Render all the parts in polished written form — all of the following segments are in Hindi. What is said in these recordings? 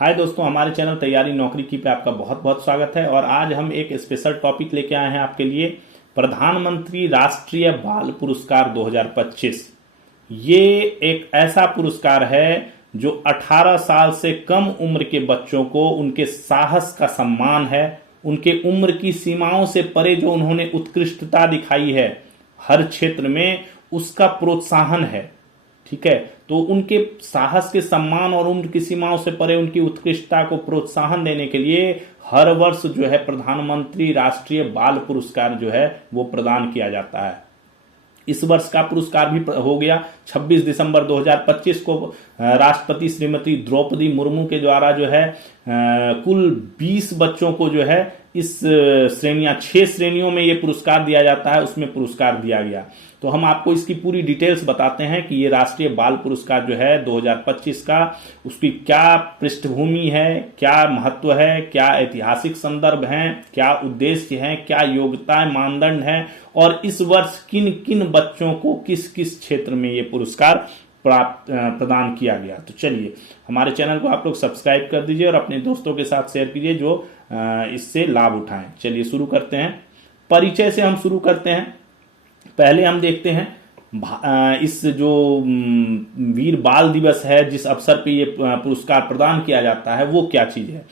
हाय दोस्तों, हमारे चैनल तैयारी नौकरी की पे आपका बहुत बहुत स्वागत है। और आज हम एक स्पेशल टॉपिक लेके आए हैं आपके लिए, प्रधानमंत्री राष्ट्रीय बाल पुरस्कार 2025। ये एक ऐसा पुरस्कार है जो 18 साल से कम उम्र के बच्चों को उनके साहस का सम्मान है, उनके उम्र की सीमाओं से परे जो उन्होंने उत्कृष्टता दिखाई है हर क्षेत्र में, उसका प्रोत्साहन है। ठीक है, तो उनके साहस के सम्मान और उम्र की सीमाओं से परे उनकी उत्कृष्टता को प्रोत्साहन देने के लिए हर वर्ष जो है प्रधानमंत्री राष्ट्रीय बाल पुरस्कार जो है वो प्रदान किया जाता है। इस वर्ष का पुरस्कार भी हो गया 26 दिसंबर 2025 को राष्ट्रपति श्रीमती द्रौपदी मुर्मू के द्वारा जो है कुल 20 बच्चों को जो है इस श्रेणियां 6 श्रेणियों में ये पुरस्कार दिया जाता है, उसमें पुरस्कार दिया गया। तो हम आपको इसकी पूरी डिटेल्स बताते हैं कि ये राष्ट्रीय बाल पुरस्कार जो है 2025 का, उसकी क्या पृष्ठभूमि है, क्या महत्व है, क्या ऐतिहासिक संदर्भ हैं, क्या उद्देश्य हैं, क्या योग्यता मानदंड हैं और इस वर्ष किन किन बच्चों को किस किस क्षेत्र में ये पुरस्कार प्रदान किया गया। तो चलिए, हमारे चैनल को आप लोग सब्सक्राइब कर दीजिए और अपने दोस्तों के साथ शेयर कीजिए जो इससे लाभ उठाएं। चलिए शुरू करते हैं, परिचय से हम शुरू करते हैं। पहले हम देखते हैं इस जो वीर बाल दिवस है, जिस अवसर पे ये पुरस्कार प्रदान किया जाता है, वो क्या चीज है।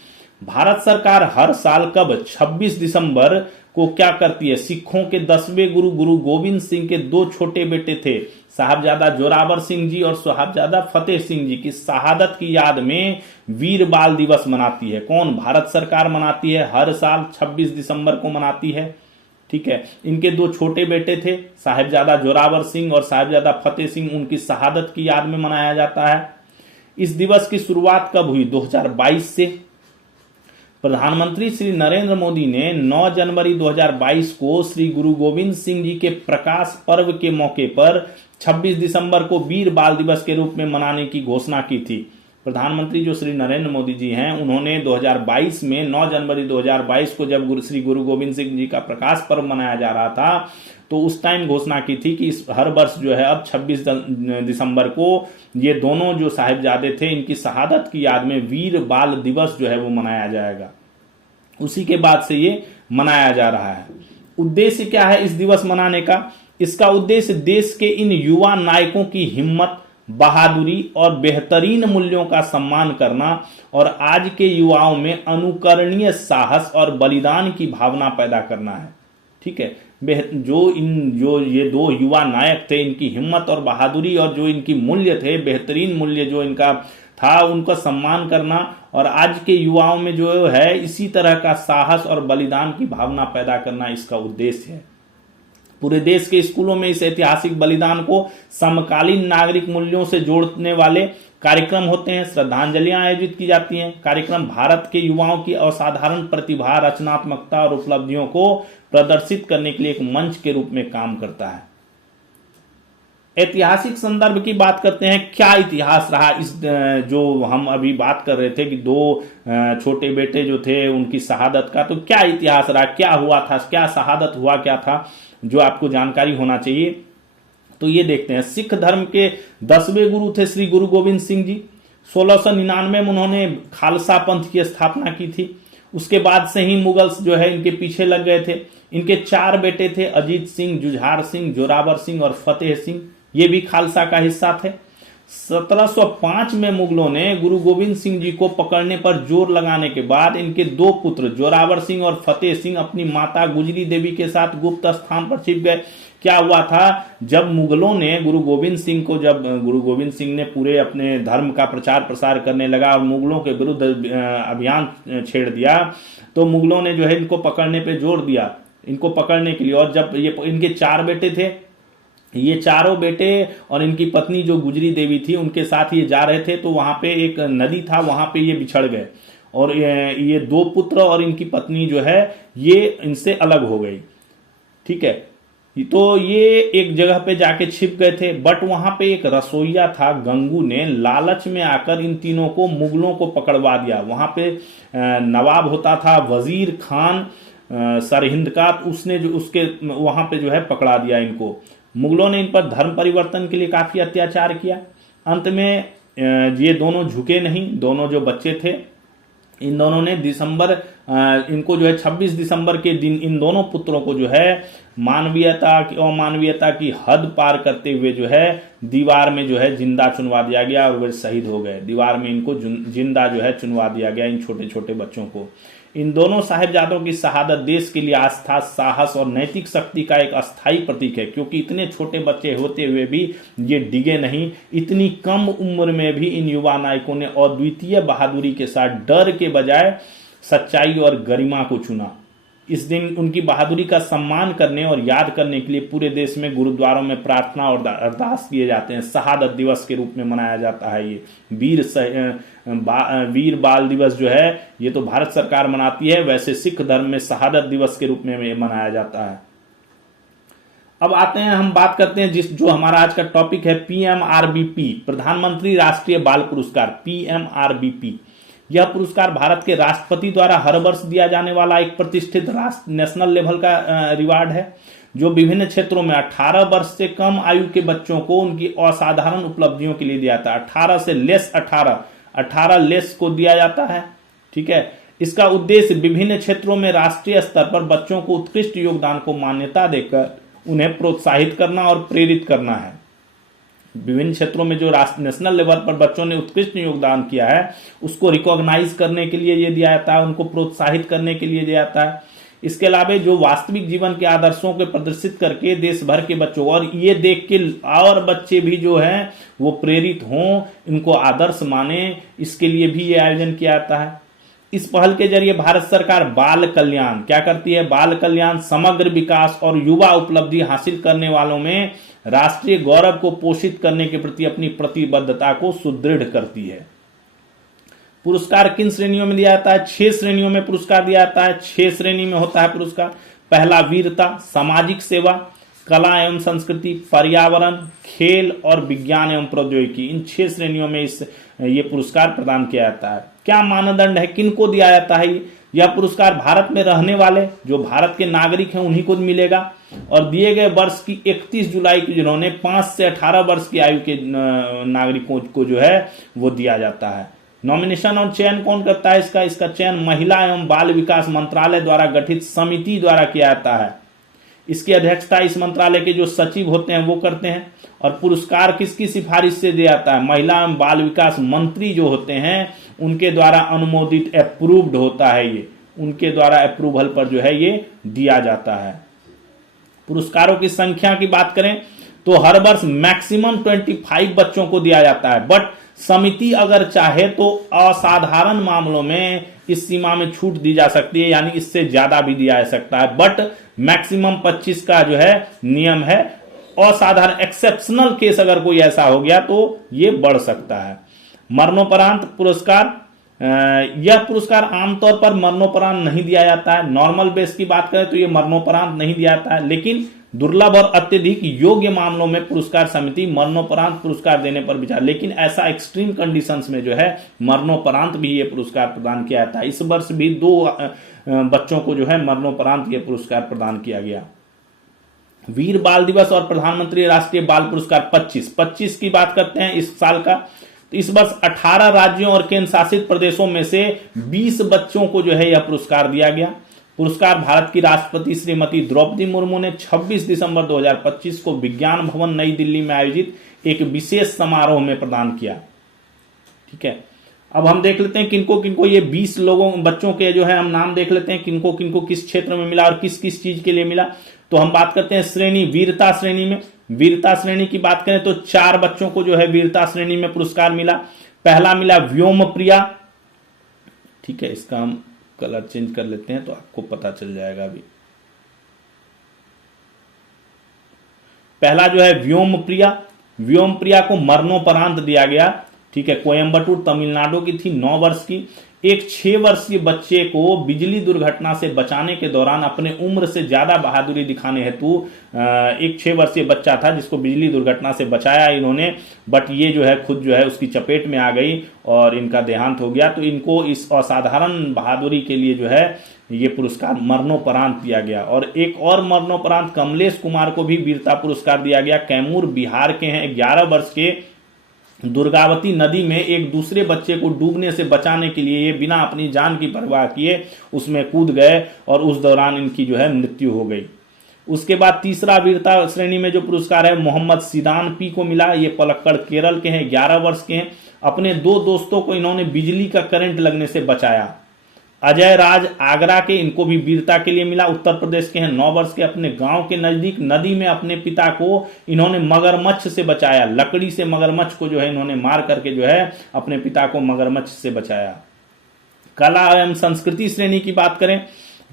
भारत सरकार हर साल कब 26 दिसंबर को क्या करती है, सिखों के 10वें गुरु गुरु गोविंद सिंह के 2 छोटे बेटे थे, साहबजादा जोरावर सिंह जी और साहबजादा फतेह सिंह जी की शहादत की याद में वीर बाल दिवस मनाती है। कौन? भारत सरकार मनाती है, हर साल 26 दिसंबर को मनाती है। ठीक है, इनके 2 छोटे बेटे थे, साहबजादा जोरावर सिंह और साहबजादा फतेह सिंह, उनकी शहादत की याद में मनाया जाता है। इस दिवस की शुरुआत कब हुई? 2022 से। प्रधानमंत्री श्री नरेंद्र मोदी ने 9 जनवरी 2022 को श्री गुरु गोविंद सिंह जी के प्रकाश पर्व के मौके पर 26 दिसंबर को वीर बाल दिवस के रूप में मनाने की घोषणा की थी। प्रधानमंत्री जो श्री नरेंद्र मोदी जी हैं, उन्होंने 2022 में 9 जनवरी 2022 को जब श्री गुरु गोविंद सिंह जी का प्रकाश पर्व मनाया जा रहा था, तो उस टाइम घोषणा की थी कि इस हर वर्ष जो है अब 26 दिसंबर को ये दोनों जो साहिबजादे थे, इनकी शहादत की याद में वीर बाल दिवस जो है वो मनाया जाएगा। उसी के बाद से ये मनाया जा रहा है। उद्देश्य क्या है इस दिवस मनाने का? इसका उद्देश्य देश के इन युवा नायकों की हिम्मत, बहादुरी और बेहतरीन मूल्यों का सम्मान करना और आज के युवाओं में अनुकरणीय साहस और बलिदान की भावना पैदा करना है। ठीक है, जो ये 2 युवा नायक थे, इनकी हिम्मत और बहादुरी और जो इनकी मूल्य थे, बेहतरीन मूल्य जो इनका था, उनका सम्मान करना और आज के युवाओं में जो है इसी तरह का साहस और बलिदान की भावना पैदा करना इसका उद्देश्य है। पूरे देश के स्कूलों में इस ऐतिहासिक बलिदान को समकालीन नागरिक मूल्यों से जोड़ने वाले कार्यक्रम होते हैं, श्रद्धांजलियां आयोजित की जाती हैं। कार्यक्रम भारत के युवाओं की असाधारण प्रतिभा, रचनात्मकता और उपलब्धियों को प्रदर्शित करने के लिए एक मंच के रूप में काम करता है। ऐतिहासिक संदर्भ की बात करते हैं। क्या इतिहास रहा इस जो हम अभी बात कर रहे थे कि 2 छोटे बेटे जो थे उनकी शहादत का, तो क्या इतिहास रहा, क्या हुआ था, क्या शहादत हुआ, क्या था जो आपको जानकारी होना चाहिए। तो ये देखते हैं। सिख धर्म के 10वें गुरु थे श्री गुरु गोविंद सिंह जी। 1699 में उन्होंने खालसा पंथ की स्थापना की थी। उसके बाद से ही मुगल्स जो है इनके पीछे लग गए थे। इनके 4 बेटे थे, अजीत सिंह, जुझार सिंह, जोरावर सिंह और फतेह सिंह, ये भी खालसा का हिस्सा थे। 1705 में मुगलों ने गुरु गोविंद सिंह जी को पकड़ने पर जोर लगाने के बाद इनके 2 पुत्र जोरावर सिंह और फतेह सिंह अपनी माता गुजरी देवी के साथ गुप्त स्थान पर छिप गए। क्या हुआ था, जब मुगलों ने गुरु गोविंद सिंह ने पूरे अपने धर्म का प्रचार प्रसार करने लगा और मुगलों के विरुद्ध अभियान छेड़ दिया, तो मुगलों ने जो है इनको पकड़ने पे जोर दिया, इनको पकड़ने के लिए। और जब ये इनके 4 बेटे थे, ये चारों बेटे और इनकी पत्नी जो गुजरी देवी थी, उनके साथ ये जा रहे थे, तो वहां पे एक नदी था, वहां पे ये बिछड़ गए और ये 2 पुत्र और इनकी पत्नी जो है ये इनसे अलग हो गई। ठीक है, तो ये एक जगह पे जाके छिप गए थे। बट वहां पे एक रसोइया था, गंगू ने लालच में आकर इन तीनों को मुगलों को पकड़वा दिया। वहां पे नवाब होता था वजीर खान सरहिंद का, उसने जो उसके वहां पे जो है पकड़ा दिया इनको। मुगलों ने इन पर धर्म परिवर्तन के लिए काफी अत्याचार किया। अंत में ये दोनों झुके नहीं, दोनों जो बच्चे थे इन दोनों ने इनको जो है 26 दिसंबर के दिन इन दोनों पुत्रों को जो है मानवीयता की अमानवीयता की हद पार करते हुए जो है दीवार में जो है जिंदा चुनवा दिया गया और वे शहीद हो गए। दीवार में इनको जिंदा जो है चुनवा दिया गया, इन छोटे छोटे बच्चों को। इन दोनों साहिबजादों की शहादत देश के लिए आस्था, साहस और नैतिक शक्ति का एक अस्थायी प्रतीक है, क्योंकि इतने छोटे बच्चे होते हुए भी ये डिगे नहीं। इतनी कम उम्र में भी इन युवा नायकों ने अद्वितीय बहादुरी के साथ डर के बजाय सच्चाई और गरिमा को चुना। इस दिन उनकी बहादुरी का सम्मान करने और याद करने के लिए पूरे देश में गुरुद्वारों में प्रार्थना और अरदास किए जाते हैं। शहादत दिवस के रूप में मनाया जाता है ये। वीर बाल दिवस जो है ये तो भारत सरकार मनाती है, वैसे सिख धर्म में शहादत दिवस के रूप में मनाया जाता है। अब आते हैं, हम बात करते हैं जो हमारा आज का टॉपिक है PMRBP, प्रधानमंत्री राष्ट्रीय बाल पुरस्कार, PMRBP। यह पुरस्कार भारत के राष्ट्रपति द्वारा हर वर्ष दिया जाने वाला एक प्रतिष्ठित नेशनल लेवल का रिवार्ड है, जो विभिन्न क्षेत्रों में 18 वर्ष से कम आयु के बच्चों को उनकी असाधारण उपलब्धियों के लिए दिया जाता है। 18 से लेस 18 लेस को दिया जाता है। ठीक है, इसका उद्देश्य विभिन्न क्षेत्रों में राष्ट्रीय स्तर पर बच्चों को उत्कृष्ट योगदान को मान्यता देकर उन्हें प्रोत्साहित करना और प्रेरित करना है। विभिन्न क्षेत्रों में जो नेशनल लेवल पर बच्चों ने उत्कृष्ट योगदान किया है उसको रिकॉग्नाइज करने के लिए ये दिया जाता है, उनको प्रोत्साहित करने के लिए दिया जाता है। इसके अलावा जो वास्तविक जीवन के आदर्शों को प्रदर्शित करके देश भर के बच्चों और ये देख के और बच्चे भी जो हैं वो प्रेरित हों, इनको आदर्श माने, इसके लिए भी ये आयोजन किया जाता है। इस पहल के जरिए भारत सरकार बाल कल्याण क्या करती है? बाल कल्याण, समग्र विकास और युवा उपलब्धि हासिल करने वालों में राष्ट्रीय गौरव को पोषित करने के प्रति अपनी प्रतिबद्धता को सुदृढ़ करती है। पुरस्कार किन श्रेणियों में दिया जाता है? 6 श्रेणियों में पुरस्कार दिया जाता है। 6 श्रेणी में होता है पुरस्कार। पहला वीरता, सामाजिक सेवा, कला एवं संस्कृति, पर्यावरण, खेल और विज्ञान एवं प्रौद्योगिकी। इन 6 श्रेणियों में ये पुरस्कार प्रदान किया जाता है। क्या मानदंड है, किनको दिया जाता है? यह पुरस्कार भारत में रहने वाले जो भारत के नागरिक हैं उन्हीं को मिलेगा और दिए गए वर्ष की 31 जुलाई की जिन्होंने 5 से 18 वर्ष की आयु के नागरिकों को जो है वो दिया जाता है। नॉमिनेशन और चयन कौन करता है? इसका चयन महिला एवं बाल विकास मंत्रालय द्वारा गठित समिति द्वारा किया जाता है। इसकी अध्यक्षता इस मंत्रालय के जो सचिव होते हैं वो करते हैं। और पुरस्कार किसकी सिफारिश से दिया जाता है? महिला एवं बाल विकास मंत्री जो होते हैं उनके द्वारा अनुमोदित, अप्रूव्ड होता है ये, उनके द्वारा अप्रूवल पर जो है ये दिया जाता है। पुरस्कारों की संख्या की बात करें तो हर वर्ष मैक्सिमम 25 बच्चों को दिया जाता है, बट समिति अगर चाहे तो असाधारण मामलों में इस सीमा में छूट दी जा सकती है, यानी इससे ज्यादा भी दिया जा सकता है, बट मैक्सिमम 25 का जो है नियम है। असाधारण एक्सेप्शनल केस अगर कोई ऐसा हो गया तो ये बढ़ सकता है। मरणोपरांत पुरस्कार, यह पुरस्कार आमतौर पर मरणोपरांत नहीं दिया जाता है। नॉर्मल बेस की बात करें तो यह मरणोपरांत नहीं दिया जाता है, लेकिन दुर्लभ और अत्यधिक योग्य मामलों में पुरस्कार समिति मरणोपरांत पुरस्कार देने पर विचार, लेकिन ऐसा एक्सट्रीम कंडीशंस में जो है मरणोपरांत भी ये पुरस्कार प्रदान किया जाता है। इस वर्ष भी 2 बच्चों को जो है मरणोपरांत ये पुरस्कार प्रदान किया गया। वीर बाल दिवस और प्रधानमंत्री राष्ट्रीय बाल पुरस्कार 25 की बात करते हैं इस साल का। तो इस वर्ष 18 राज्यों और केंद्र शासित प्रदेशों में से 20 बच्चों को जो है यह पुरस्कार दिया गया। पुरस्कार भारत की राष्ट्रपति श्रीमती द्रौपदी मुर्मू ने 26 दिसंबर 2025 को विज्ञान भवन नई दिल्ली में आयोजित एक विशेष समारोह में प्रदान किया। ठीक है, अब हम देख लेते हैं किनको किनको ये 20 बच्चों के जो है हम नाम देख लेते हैं किनको किनको किस क्षेत्र में मिला और किस किस चीज के लिए मिला। तो हम बात करते हैं श्रेणी, वीरता श्रेणी में। वीरता श्रेणी की बात करें तो 4 बच्चों को जो है वीरता श्रेणी में पुरस्कार मिला। पहला मिला व्योम प्रिया। ठीक है, इसका हम कलर चेंज कर लेते हैं तो आपको पता चल जाएगा अभी। पहला जो है व्योम प्रिया को मरणोपरांत दिया गया। ठीक है, कोयम्बटूर तमिलनाडु की थी, 9 वर्ष की। एक 6 वर्षीय बच्चे को बिजली दुर्घटना से बचाने के दौरान अपने उम्र से ज्यादा बहादुरी दिखाने हेतु एक 6 वर्षीय बच्चा था जिसको बिजली दुर्घटना से बचाया इन्होंने, बट ये जो है खुद जो है उसकी चपेट में आ गई और इनका देहांत हो गया। तो इनको इस असाधारण बहादुरी के लिए जो है ये पुरस्कार मरणोपरांत दिया गया। और एक और मरणोपरांत कमलेश कुमार को भी वीरता पुरस्कार दिया गया। कैमूर बिहार के हैं, 11 वर्ष के दुर्गावती नदी में एक दूसरे बच्चे को डूबने से बचाने के लिए ये बिना अपनी जान की परवाह किए उसमें कूद गए और उस दौरान इनकी जो है मृत्यु हो गई। उसके बाद तीसरा वीरता श्रेणी में जो पुरस्कार है मोहम्मद सिदान पी को मिला। ये पलक्कड़ केरल के हैं, 11 वर्ष के हैं। अपने 2 दोस्तों को इन्होंने बिजली का करंट लगने से बचाया। अजय राज आगरा के, इनको भी वीरता के लिए मिला। उत्तर प्रदेश के हैं, 9 वर्ष के। अपने गांव के नजदीक नदी में अपने पिता को इन्होंने मगरमच्छ से बचाया। लकड़ी से मगरमच्छ को जो है इन्होंने मार करके जो है अपने पिता को मगरमच्छ से बचाया। कला एवं संस्कृति श्रेणी की बात करें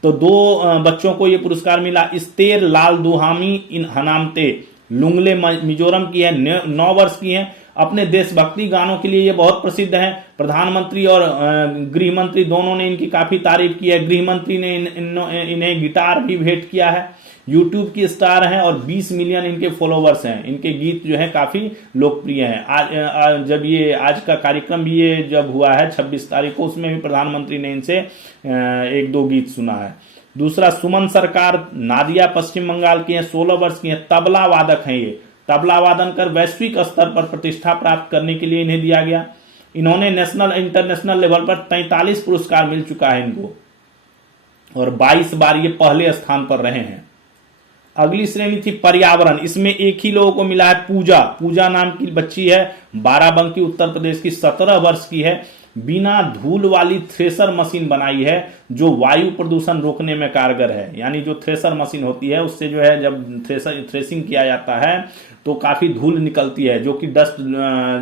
तो 2 बच्चों को यह पुरस्कार मिला। इस्तेर लाल दुहामी इन हनामते, लुंगले मिजोरम की है, 9 वर्ष की है। अपने देशभक्ति गानों के लिए ये बहुत प्रसिद्ध हैं। प्रधानमंत्री और गृह मंत्री दोनों ने इनकी काफी तारीफ की है। गृह मंत्री ने इन्हें गिटार भी भेंट किया है। यूट्यूब की स्टार हैं और 20 मिलियन इनके फॉलोवर्स हैं। इनके गीत जो है काफी लोकप्रिय हैं। जब ये आज का कार्यक्रम भी ये जब हुआ है 26 तारीख को, उसमें भी प्रधानमंत्री ने इनसे 1-2 गीत सुना है। दूसरा सुमन सरकार, नादिया पश्चिम बंगाल की है, 16 वर्ष की है। तबला वादक हैं ये, तबला वादन कर वैश्विक स्तर पर प्रतिष्ठा प्राप्त करने के लिए इन्हें दिया गया। इन्होंने नेशनल इंटरनेशनल लेवल पर 43 पुरस्कार मिल चुका है इनको और 22 बार ये पहले स्थान पर रहे हैं। अगली श्रेणी थी पर्यावरण। इसमें एक ही लोगों को मिला है, पूजा। पूजा नाम की बच्ची है, बाराबंकी उत्तर प्रदेश की, 17 वर्ष की है। बिना धूल वाली थ्रेसर मशीन बनाई है जो वायु प्रदूषण रोकने में कारगर है। यानी जो थ्रेसर मशीन होती है उससे जो है जब थ्रेसिंग किया जाता है तो काफी धूल निकलती है, जो कि डस्ट,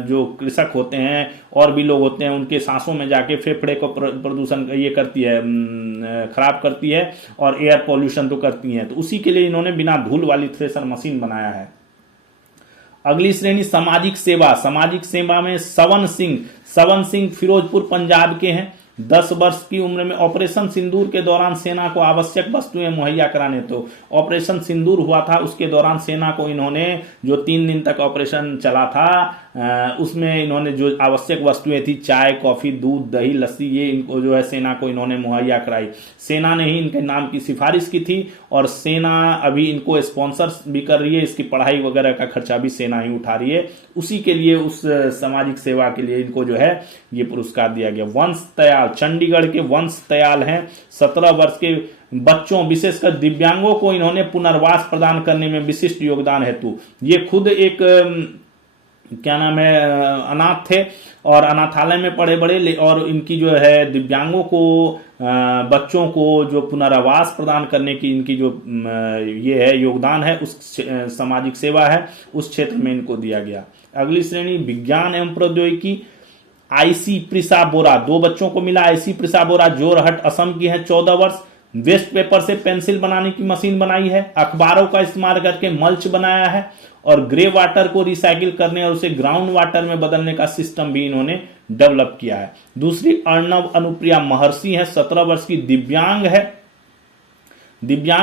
जो कृषक होते हैं और भी लोग होते हैं उनके सांसों में जाके फेफड़े को प्रदूषण ये करती है, खराब करती है और एयर पॉल्यूशन तो करती है। तो उसी के लिए इन्होंने बिना धूल वाली थ्रेसर मशीन बनाया है। अगली श्रेणी सामाजिक सेवा। सामाजिक सेवा में सवन सिंह फिरोजपुर पंजाब के हैं, 10 वर्ष की उम्र में। ऑपरेशन सिंदूर के दौरान सेना को आवश्यक वस्तुएं मुहैया कराने, तो ऑपरेशन सिंदूर हुआ था उसके दौरान सेना को इन्होंने, जो 3 दिन तक ऑपरेशन चला था, उसमें इन्होंने जो आवश्यक वस्तुएं थी, चाय, कॉफी, दूध, दही, लस्सी, ये इनको जो है सेना को इन्होंने मुहैया कराई। सेना ने ही इनके नाम की सिफारिश की थी और सेना अभी इनको स्पॉन्सर भी कर रही है। इसकी पढ़ाई वगैरह का खर्चा भी सेना ही उठा रही है। उसी के लिए, उस सामाजिक सेवा के लिए इनको जो है ये पुरस्कार दिया गया। वंश तयाल, चंडीगढ़ के वंश तयाल हैं, 17 वर्ष के। बच्चों विशेषकर दिव्यांगों को इन्होंने पुनर्वास प्रदान करने में विशिष्ट योगदान हेतु, ये खुद एक क्या नाम है, अनाथ थे और अनाथालय में पढ़े बड़े, और इनकी जो है दिव्यांगों को, बच्चों को जो पुनर्वास प्रदान करने की इनकी जो ये है योगदान है, उस सामाजिक सेवा है, उस क्षेत्र में इनको दिया गया। अगली श्रेणी विज्ञान एवं प्रौद्योगिकी। आईसी प्रिसा बोरा, 2 बच्चों को मिला। आईसी प्रिसा बोरा जोरहट असम की है, 14 वर्ष। वेस्ट पेपर से पेंसिल बनाने की मशीन बनाई है, अखबारों का इस्तेमाल करके मल्च बनाया है और ग्रे वाटर को रिसाइकिल करने और उसे ग्राउंड वाटर में बदलने का सिस्टम भी इन्होंने डेवलप किया है। दूसरी अर्णव अनुप्रिया महर्षि है, 17 वर्ष की, दिव्यांग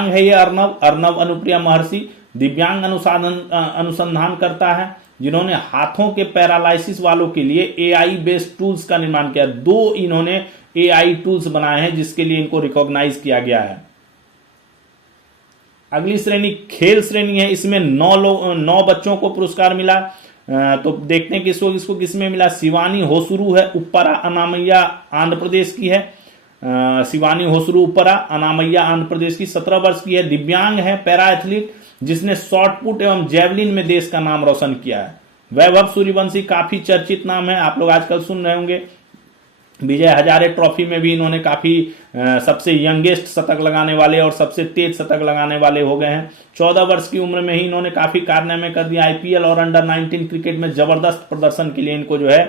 है ये अर्णव अनुप्रिया महर्षि। दिव्यांग अनुसंधान करता है जिन्होंने हाथों के पैरालाइसिस वालों के लिए एआई बेस्ड टूल्स का निर्माण किया। 2 इन्होंने एआई टूल्स बनाए हैं जिसके लिए इनको रिकॉग्नाइज किया गया है। अगली श्रेणी खेल श्रेणी है। इसमें 9 बच्चों को पुरस्कार मिला। तो देखते हैं कि इसको किसमें मिला। शिवानी होसुरू है, उपरा अनामैया आंध्र प्रदेश की है। शिवानी होसुरू उपरा अनामैया आंध्र प्रदेश की, 17 वर्ष की है। दिव्यांग है, पैरा एथलीट जिसने शॉर्ट पुट एवं जेवलिन में देश का नाम रोशन किया है। वैभव सूर्यवंशी काफी चर्चित नाम है, आप लोग आजकल सुन रहे होंगे। विजय हजारे ट्रॉफी में भी इन्होंने काफी सबसे यंगेस्ट शतक लगाने वाले और सबसे तेज शतक लगाने वाले हो गए हैं। 14 वर्ष की उम्र में ही इन्होंने काफी कारनामे कर दिया। आईपीएल और अंडर 19 क्रिकेट में जबरदस्त प्रदर्शन के लिए इनको जो है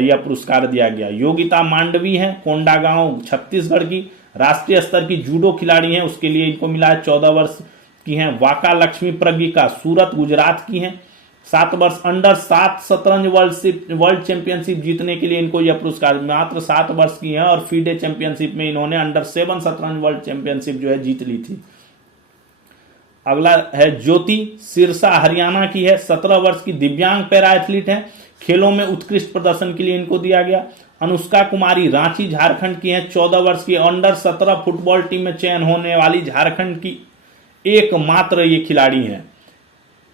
यह पुरस्कार दिया गया। योगिता मांडवी है, कोंडागांव छत्तीसगढ़ की, राष्ट्रीय स्तर की जूडो खिलाड़ी हैं, उसके लिए इनको मिला है। 14 वर्ष की हैं। वाका लक्ष्मी प्रज्ञिका सूरत गुजरात की हैं, 7 वर्ष। अंडर 7 शतरंज वर्ल्ड चैंपियनशिप जीतने के लिए इनको यह पुरस्कार, मात्र 7 वर्ष की हैं और फीडे चैंपियनशिप में इन्होंने अंडर 7 शतरंज वर्ल्ड चैंपियनशिप जो है जीत ली थी। अगला है ज्योति सिरसा, हरियाणा की है, 17 वर्ष की, दिव्यांग पैरा एथलीट है। खेलों में उत्कृष्ट प्रदर्शन के लिए इनको दिया गया। अनुष्का कुमारी रांची झारखंड की है, 14 वर्ष की, अंडर 17 फुटबॉल टीम में चयन होने वाली झारखंड की एकमात्र ये खिलाड़ी हैं।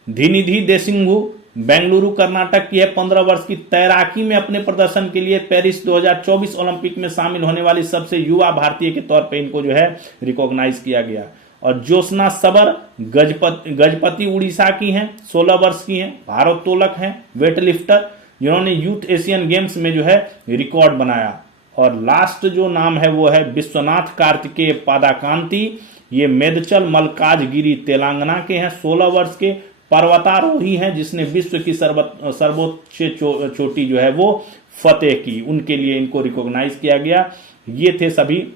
धिनिधि देसिंघु बेंगलुरु कर्नाटक की है, 15 वर्ष की, तैराकी में अपने प्रदर्शन के लिए पेरिस 2024 ओलंपिक में शामिल होने वाली सबसे युवा भारतीय के तौर पे इनको जो है रिकॉग्नाइज किया गया। और ज्योत्सना सबर गजपति उड़ीसा की हैं, 16 वर्ष की हैं, भारोत्तोलक हैं, वेटलिफ्टर, जिन्होंने यूथ एशियन गेम्स में जो है रिकॉर्ड बनाया। और लास्ट जो नाम है वो है विश्वनाथ कार्तिकेय पादाकांति, ये मेदचल मल्काजगिरी तेलंगाना के हैं, 16 वर्ष के, पर्वतारोही हैं, जिसने विश्व की सर्वोच्च चोटी जो है वो फतेह की, उनके लिए इनको रिकॉग्नाइज किया गया। ये थे सभी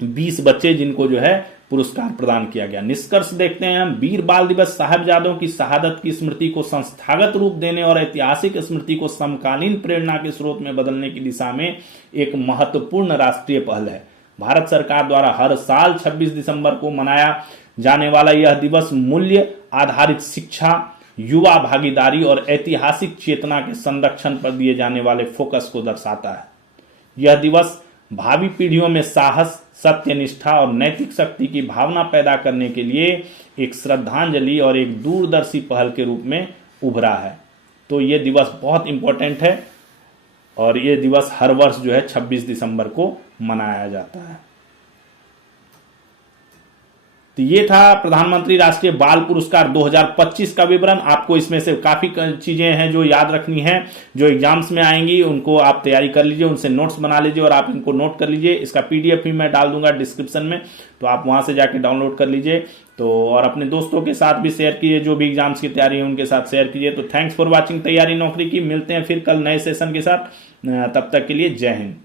20 बच्चे जिनको जो है पुरस्कार प्रदान किया गया। निष्कर्ष देखते हैं हम। वीर बाल दिवस साहिबजादों की शहादत की स्मृति को संस्थागत रूप देने और ऐतिहासिक स्मृति को समकालीन प्रेरणा के स्रोत में बदलने की दिशा में एक महत्वपूर्ण राष्ट्रीय पहल है। भारत सरकार द्वारा हर साल 26 दिसंबर को मनाया जाने वाला यह दिवस मूल्य आधारित शिक्षा, युवा भागीदारी और ऐतिहासिक चेतना के संरक्षण पर दिए जाने वाले फोकस को दर्शाता है। यह दिवस भावी पीढ़ियों में साहस, सत्यनिष्ठा और नैतिक शक्ति की भावना पैदा करने के लिए एक श्रद्धांजलि और एक दूरदर्शी पहल के रूप में उभरा है। तो यह दिवस बहुत इंपॉर्टेंट है और यह दिवस हर वर्ष जो है 26 दिसंबर को मनाया जाता है। तो ये था प्रधानमंत्री राष्ट्रीय बाल पुरस्कार 2025 का विवरण। आपको इसमें से काफी चीजें हैं जो याद रखनी है, जो एग्जाम्स में आएंगी, उनको आप तैयारी कर लीजिए, उनसे नोट्स बना लीजिए और आप इनको नोट कर लीजिए। इसका पीडीएफ भी मैं डाल दूंगा डिस्क्रिप्शन में, तो आप वहां से जाके डाउनलोड कर लीजिए। तो और अपने दोस्तों के साथ भी शेयर कीजिए, जो भी एग्जाम्स की तैयारी है उनके साथ शेयर कीजिए। तो थैंक्स फॉर वॉचिंग तैयारी नौकरी की। मिलते हैं फिर कल नए सेशन के साथ, तब तक के लिए जय हिंद।